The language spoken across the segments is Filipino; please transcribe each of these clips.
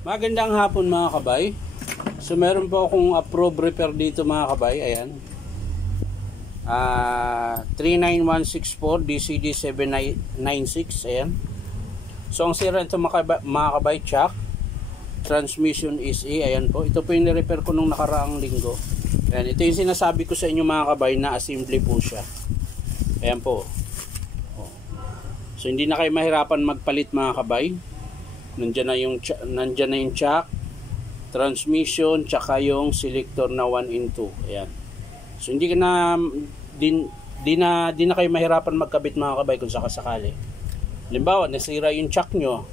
Magandang hapon mga kabay. So meron po akong approved repair dito mga kabay. Ayan. 39164 DCD 796. Ayan. So ang sira ito mga kabay, chock. Transmission is E. Ayan po. Ito po yung ni-repair ko nung nakaraang linggo. Ayan. Ito yung sinasabi ko sa inyo mga kabay na assembly po siya. Ayan po. So hindi na kayo mahirapan magpalit mga kabay. Nandiyan na yung chock, transmission, tsaka yung selector na 1 in 2. Ayan. So hindi na kayo mahirapan magkabit mga kabay kung sakasakali. Halimbawa, nasira yung chock nyo.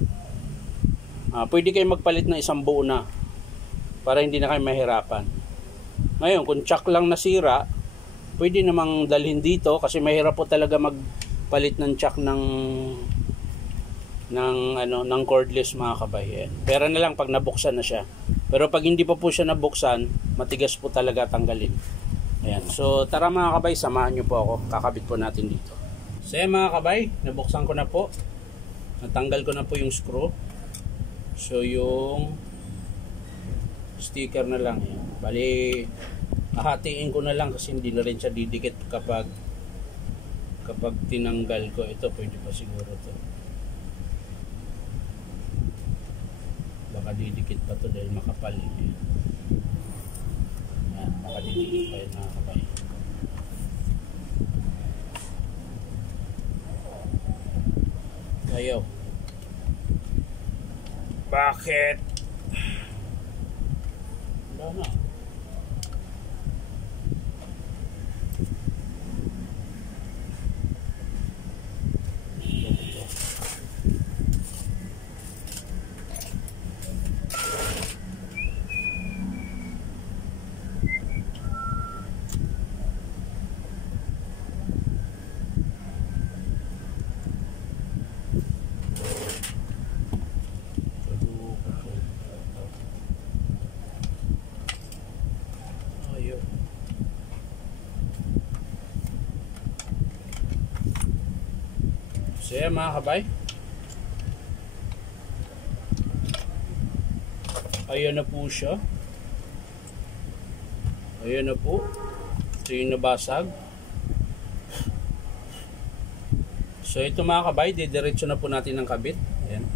Pwede kayo magpalit ng isang buo na para hindi na kayo mahirapan. Ngayon, kung chock lang nasira, pwede namang dalhin dito kasi mahirap po talaga magpalit ng chock ng cordless mga kabay. Pero na lang pag nabuksan na siya. Pero pag hindi pa po siya nabuksan, matigas po talaga tanggalin. Ayan. So tara mga kabay, samahan nyo po ako. Kakabit po natin dito. So mga kabay, nabuksan ko na po. Natanggal ko na po yung screw. So yung sticker na lang. Ayan. Bali, hahatiin ko na lang kasi hindi na rin siya didikit kapag tinanggal ko. Ito pwede pa siguro to. Baka didikit pa to dahil makapal. Ayan, baka didikit pa yun mga kabay. Ayaw. Bakit? Wala na. So yan mga kabay, ayan na po siya. Ayan na po. Ito yung nabasag. So ito mga kabay, didiretso na po natin ng kabit. Ayan.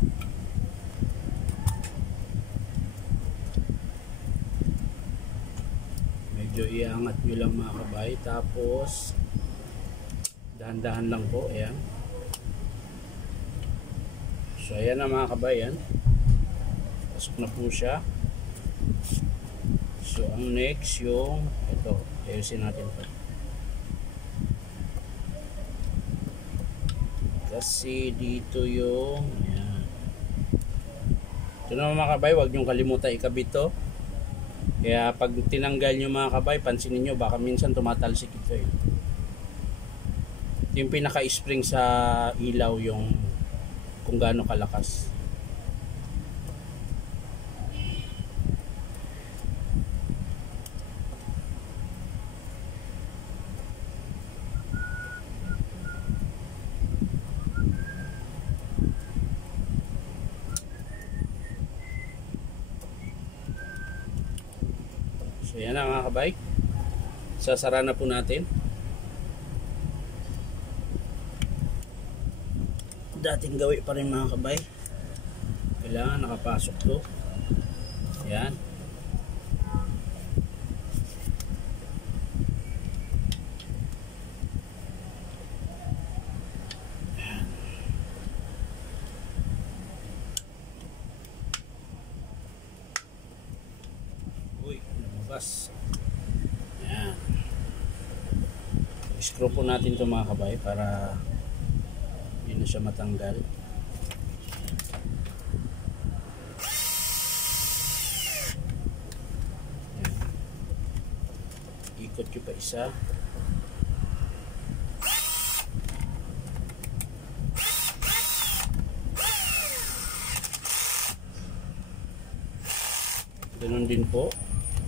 Medyo iangat nyo lang mga kabay. Tapos dahan-dahan lang po. Ayan. So ayan na mga kabay, yan. Pasok na po siya. So ang next yung ito, ayusin natin ito. Kasi dito yung ayan. Ito na mga kabay, huwag niyong kalimutan ikabit ito. Kaya pag tinanggal nyo mga kabay, pansinin nyo, baka minsan tumatalsik ito eh. Ito yung pinaka-spring sa ilaw, yung kung gaano kalakas. So yan na mga kabay. Sasara na po natin. Dating gawi pa rin mga kabay. Kailangan nakapasok to. Ayan. Uy, lumabas. Ayan. Screw po natin to mga kabay para hindi na siya matanggal. Ayan. Ikot nyo pa isa. Ganun din po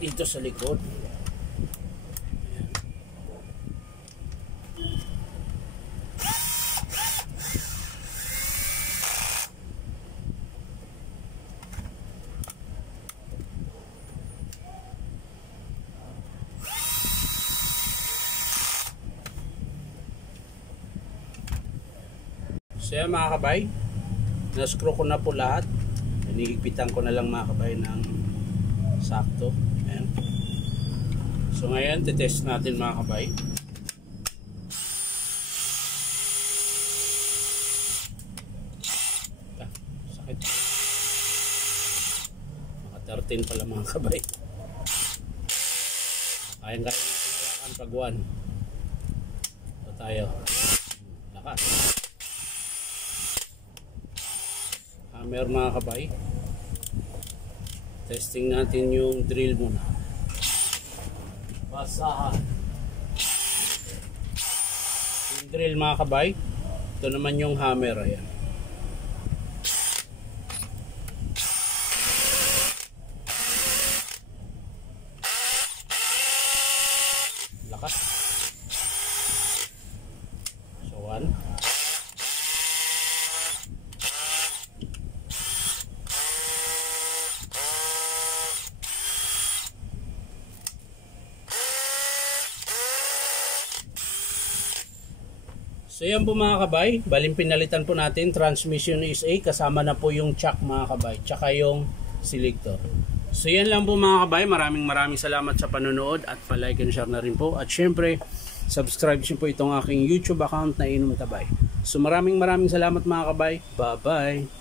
dito sa likod. So yan mga kabay, na-screw ko na po lahat. Hinihigpitan ko na lang mga kabay ng sakto. Ayan. So ngayon, titest natin mga kabay. Sakit. Mga 13 pala mga kabay. Kaya natin hawakan pag 1. Ito tayo. Lakas. Hammer mga kabay. Testing natin yung drill muna. Basahan. Yung drill mga kabay. Ito naman yung hammer. Ayan. Lakas. So 1. So yan po mga kabay, baling pinalitan po natin, transmission is A, kasama na po yung chuck mga kabay, tsaka yung selector. So yan lang po mga kabay, maraming salamat sa panonood at pa-like and share na rin po. At syempre, subscribe nyo po itong aking YouTube account na Inom Tabay. So maraming salamat mga kabay, bye bye!